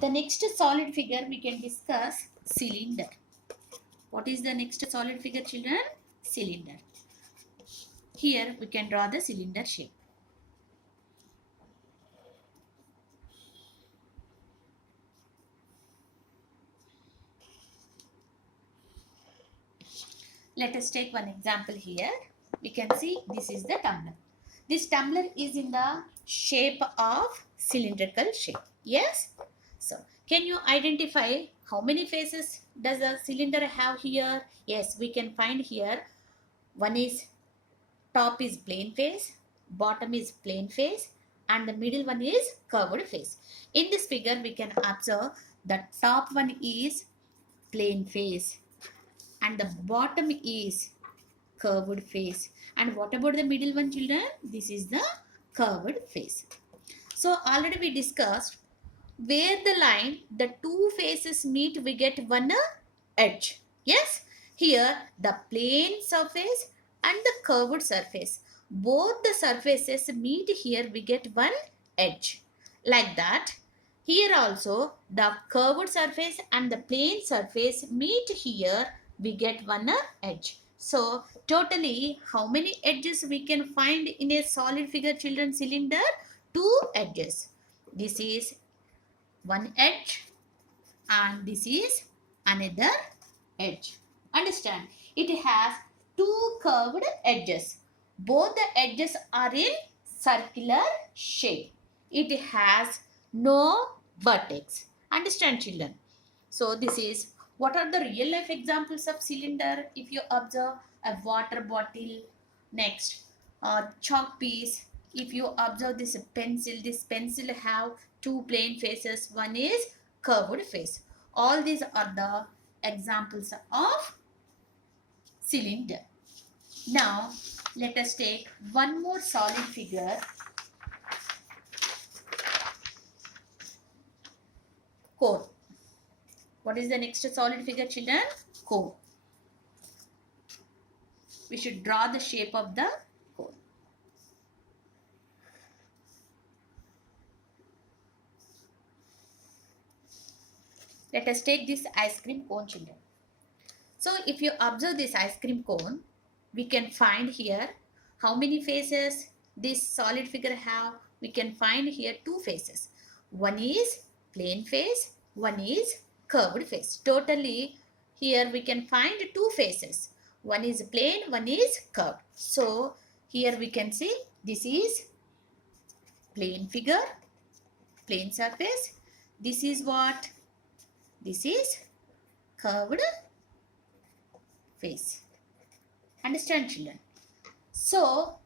The next solid figure we can discuss cylinder. What is the next solid figure, children? Cylinder. Here we can draw the cylinder shape. Let us take one example here. We can see this is the tumbler. This tumbler is in the shape of cylindrical shape. Yes? So, can you identify how many faces does the cylinder have here? Yes, we can find here. One is top is plane face, bottom is plane face, and the middle one is curved face. In this figure, we can observe the top one is plane face and the bottom is curved face. And what about the middle one, children? This is the curved face. So already we discussed where the line, the two faces meet, we get one edge. Yes, here the plane surface and the curved surface, both the surfaces meet, here we get one edge. Like that, here also the curved surface and the plane surface meet, here we get one edge. So totally how many edges we can find in a solid figure, children? Cylinder? Two edges. This is one edge and this is another edge. Understand? It has two curved edges. Both the edges are in circular shape. It has no vertex. Understand, children? So this is what are the real life examples of cylinder. If you observe a water bottle, next chalk piece. If you observe this pencil have two plane faces, one is curved face. All these are the examples of cylinder. Now let us take one more solid figure, cone. What is the next solid figure, children? Cone. We should draw the shape of the cone. Let us take this ice cream cone, children. So if you observe this ice cream cone, we can find here how many faces this solid figure have. We can find here two faces. One is plane face, one is curved face. Totally here we can find two faces. One is plane, one is curved. So here we can see this is plane figure, plane surface. This is what? This is curved face. Understand, children? So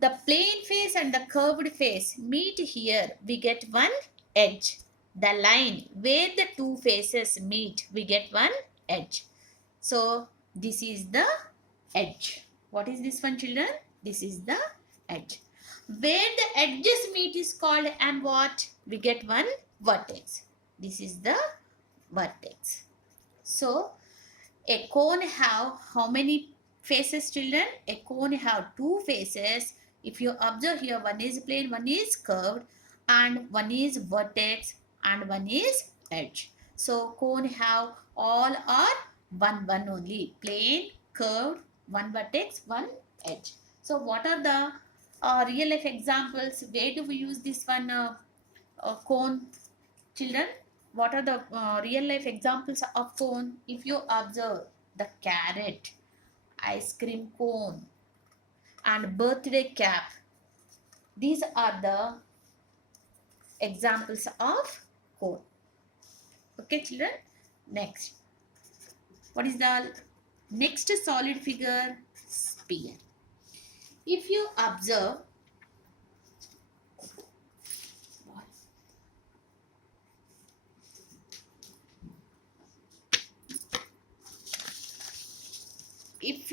the plane face and the curved face meet, here we get one edge. The line where the two faces meet, we get one edge. So this is the edge. What is this one, children? This is the edge. Where the edges meet is called, and what? We get one vertex. This is the vertex. So a cone have how many faces, children? A cone have two faces. If you observe here, one is plane, one is curved, and one is vertex, and one is edge. So cone have all are one only. Plane, curved, one vertex, one edge. So what are the real life examples? Where do we use this one cone, children? What are the real life examples of cone? If you observe the carrot, ice cream cone, and birthday cap, these are the examples of cone. Okay, children? Next, what is the next solid figure? Sphere. If you observe, if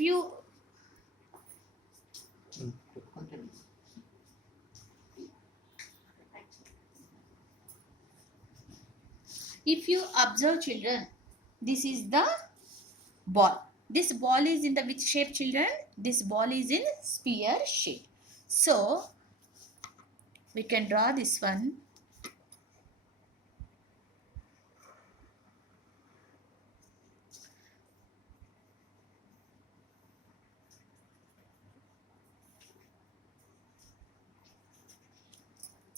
you observe, children, this is the ball. This ball is in the which shape, children? This ball is in sphere shape. So we can draw this one.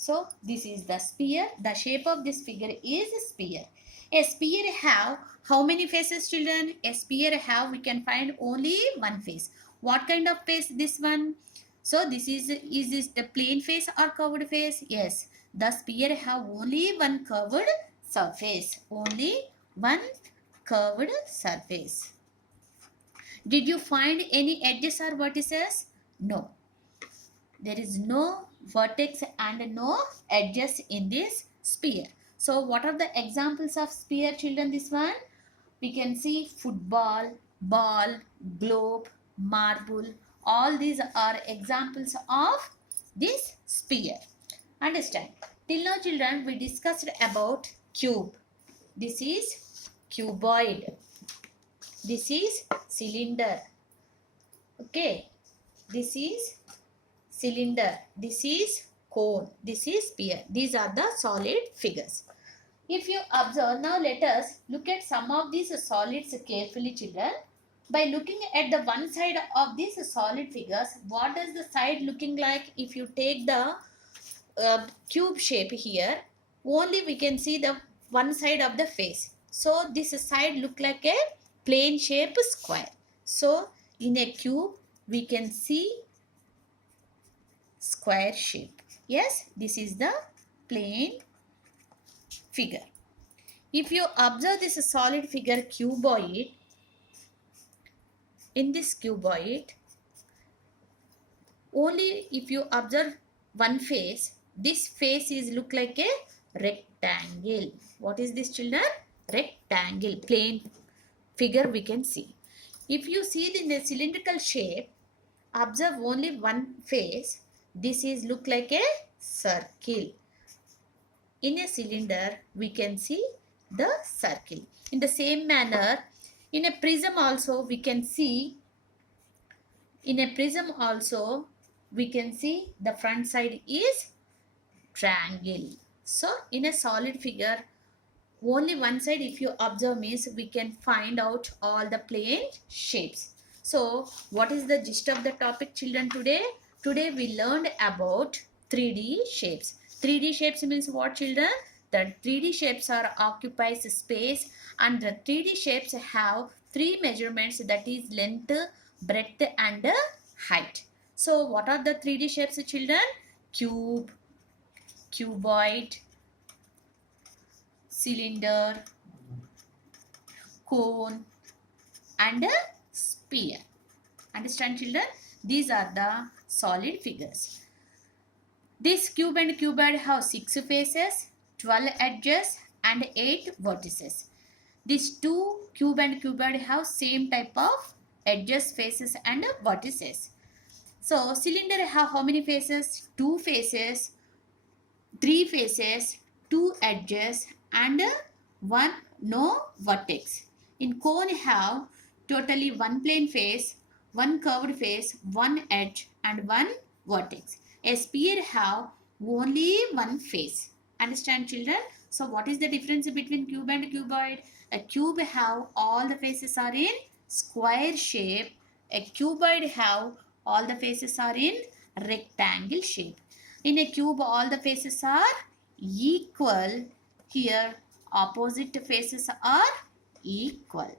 So this is the sphere. The shape of this figure is a sphere. A sphere have how many faces, children? A sphere have, we can find only one face. What kind of face this one? So this is this the plane face or curved face? Yes. The sphere have only one curved surface. Only one curved surface. Did you find any edges or vertices? No. There is no vertex and no edges in this sphere. So what are the examples of sphere, children? This one, we can see football, ball, globe, marble. All these are examples of this sphere. Understand? Till now, children, we discussed about cube. This is cuboid. This is cylinder. Okay. This is cylinder. This is cone. This is sphere. These are the solid figures. If you observe, now let us look at some of these solids carefully, children. By looking at the one side of these solid figures, what does the side looking like? If you take the cube shape here, only we can see the one side of the face. So this side look like a plane shape square. So in a cube, we can see square shape. Yes, this is the plane figure. If you observe this solid figure cuboid, in this cuboid, only if you observe one face, this face is look like a rectangle. What is this, children? Rectangle, plane figure we can see. If you see it in a cylindrical shape, observe only one face. This is look like a circle. In a cylinder, we can see the circle. In the same manner, in a prism also we can see. In a prism also we can see the front side is triangle. So in a solid figure, only one side if you observe means we can find out all the plane shapes. So what is the gist of the topic, children, today? Today we learned about 3D shapes. 3D shapes means what, children? The 3D shapes are occupies space, and the 3D shapes have three measurements, that is length, breadth and height. So what are the 3D shapes, children? Cube, cuboid, cylinder, cone and a sphere. Understand, children? These are the solid figures. This cube and cuboid have 6 faces, 12 edges and 8 vertices. These two cube and cuboid have same type of edges, faces and vertices. So cylinder have how many faces? 2 faces, 3 faces, 2 edges and 1 no vertex. In cone have totally 1 plane face, 1 curved face, 1 edge and 1 vertex. A sphere have only 1 face. Understand, children? So what is the difference between cube and cuboid? A cube have all the faces are in square shape. A cuboid have all the faces are in rectangle shape. In a cube all the faces are equal. Here opposite faces are equal.